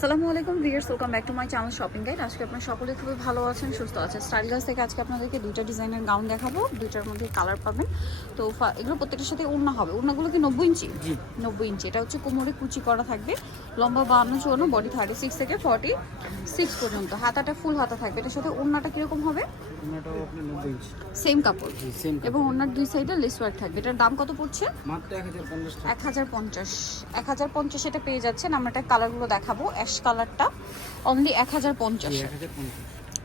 আসসালামু আলাইকুম viewers welcome back to my channel shopping guide. আজকে আপনারা সকলে খুবই ভালো আছেন সুস্থ আছেন। স্টাইল গাছ থেকে আজকে আপনাদেরকে দুইটা ডিজাইনের গাউন দেখাবো দুইটার মধ্যে কালার পাবেন। তো এগুলো প্রত্যেকটার সাথে ওড়না হবে। ওড়নাগুলো কি নব্বই ইঞ্চি? নব্বই ইঞ্চি। এটা হচ্ছে কোমরে কুচি করা থাকবে। লম্বা বাহান্ন চুয়ান্ন বডি থার্টি সিক্স থেকে ফর্টি সিক্স পর্যন্ত। হাতাটা ফুল হাতা থাকবে। এটার সাথে ওড়নাটা কীরকম হবে? সেম কাপড়। এবং ওড়নার দুই সাইডে লেস ওয়ার্ক থাকবে। এটার দাম কত পড়ছে? এক হাজার পঞ্চাশ এক হাজার পঞ্চাশ। এক হাজার পঞ্চাশ এটা পেয়ে যাচ্ছেন। আমরা এটা কালারগুলো দেখাবো। অ্যাশ কালারটা অনলি এক হাজার পঞ্চাশ।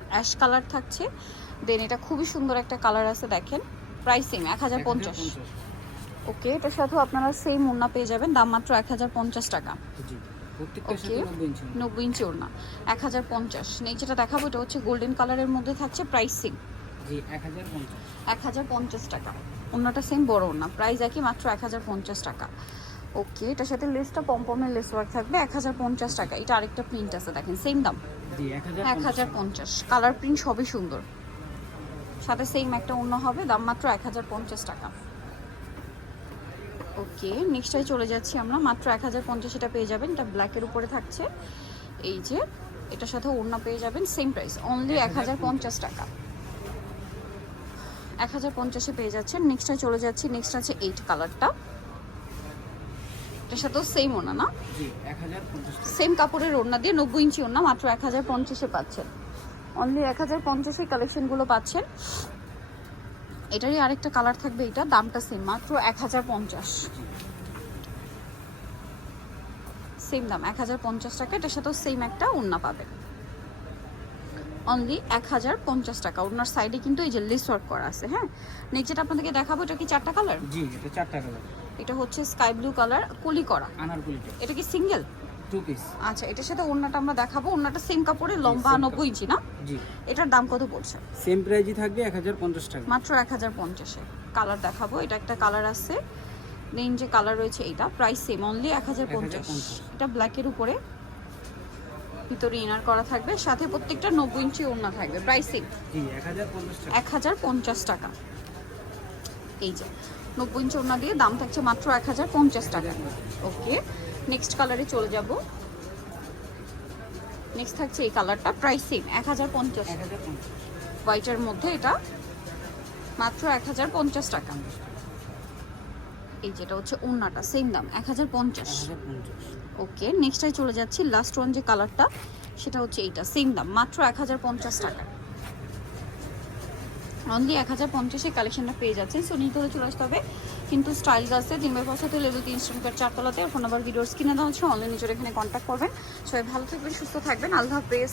অ্যাশ কালার থাকছে। দেন এটা খুবই সুন্দর একটা কালার আছে দেখেন। প্রাইস সেম এক হাজার পঞ্চাশ। ওকে এটার সাথেও আপনারা সেম ওড়না পেয়ে যাবেন দাম মাত্র এক হাজার পঞ্চাশ টাকা। সাথে নব্বই ইঞ্চি ওড়না। এক হাজার পঞ্চাশ। নেই যেটা দেখাবো এটা হচ্ছে গোল্ডেন কালারের মধ্যে থাকছে প্রাইস সেম এক হাজার পঞ্চাশ। এক হাজার পঞ্চাশ টাকা। ওড়নাটা সেম বড় ওড়না প্রাইস একই মাত্র এক হাজার পঞ্চাশ টাকা। ওকে এটার সাথে লেসটা পম্পমের লেস ওয়ার্ক থাকবে এক হাজার পঞ্চাশ টাকা। এটা আরেকটা প্রিন্ট আছে দেখেন সেম দাম। জি এক হাজার পঞ্চাশ কালার প্রিন্ট সবই সুন্দর। সাথে সেম একটা অন্য হবে দাম মাত্র এক হাজার পঞ্চাশ টাকা। ওকে নেক্সটটাই চলে যাচ্ছি আমরা। মাত্র এক হাজার পঞ্চাশ এটা পেয়ে যাবেন এটা ব্ল্যাকের উপরে থাকছে। এই যে এটার সাথে ওড়না পেয়ে যাবেন সেম প্রাইস অনলি এক হাজার পঞ্চাশ টাকা। এক হাজার পঞ্চাশে পেয়ে যাচ্ছেন। নেক্সটটায় চলে যাচ্ছি নেক্সট আছে এইট কালারটা এটার সাথেও সেম ওনা না? সেম কাপড়ের ওড়না দিয়ে নব্বই ইঞ্চি ওড়না মাত্র এক হাজার পঞ্চাশে পাচ্ছেন। অনলি এক হাজার পঞ্চাশে কালেকশনগুলো পাচ্ছেন। এটারই আরেকটা কালার থাকবে এটা দামটা সেম মাত্র এক হাজার পঞ্চাশ। সেম দাম এক হাজার পঞ্চাশ টাকা এটার সাথেও সেম একটা ওড়না পাবেন। অনলি এক হাজার পঞ্চাশ টাকা। ওনার সাইডে কিন্তু এই যে লেস ওয়ার্ক করা আছে হ্যাঁ? নেক্সট যেটা আপনাদেরকে দেখাবো এটা কি চারটা কালার জি এটা চারটা কালার এটা হচ্ছে স্কাই ব্লু কালার কলি করা। আনারকুলিটা এটা কি সিঙ্গেল? টু পিস আচ্ছা এটার সাথে ওড়নাটা আমরা দেখাবো। ওড়নাটা সেম কাপড়ের লম্বা নব্বই ইঞ্চি না? জি। এটার দাম কত পড়ছে? সেম প্রাইজই থাকবে এক হাজার পঞ্চাশ টাকা। মাত্র এক হাজার পঞ্চাশে। কালার দেখাবো। এটা একটা কালার আছে। দেন যে কালার রয়েছে এটা প্রাইস সেম অনলি এক হাজার পঞ্চাশ। 1050 এটা ব্ল্যাকের উপরে। ভিতরে ইনার করা থাকবে। সাথে প্রত্যেকটা নব্বই ইঞ্চি ওড়না থাকবে। প্রাইস সেম এক হাজার পঞ্চাশ টাকা। এই যে নব্বই ইঞ্চি ওড়না দিয়ে দাম থাকছে মাত্র এক হাজার পঞ্চাশ টাকা। ওকে নেক্সট কালারে চলে যাব। নেক্সট থাকছে এই কালারটা প্রাইস সেম এক হাজার পঞ্চাশ। হোয়াইটের মধ্যে এটা মাত্র এক হাজার পঞ্চাশ টাকা। এই যেটা হচ্ছে ওড়নাটা সেম দাম এক হাজার পঞ্চাশ। ওকে নেক্সটাই চলে যাচ্ছি লাস্ট ওয়ান যে কালারটা সেটা হচ্ছে এইটা সেম দাম মাত্র এক হাজার পঞ্চাশ টাকা। অনলি এক হাজার পঞ্চাশে কালেকশনটা পেয়ে যাচ্ছেন। সো নিতে হলে চলে আসতে হবে। কিন্তু স্টাইল আছে, তিন বাই তুলে লেভেল তিন স্ট্রিমকার চারতলাতে। ফোন নাম্বার ভিডিওস কিনে দেওয়া হচ্ছে অনলাইন এখানে কন্ট্যাক্ট করবেন। সবাই ভালো থাকবেন, সুস্থ থাকবেন। আল্লাহ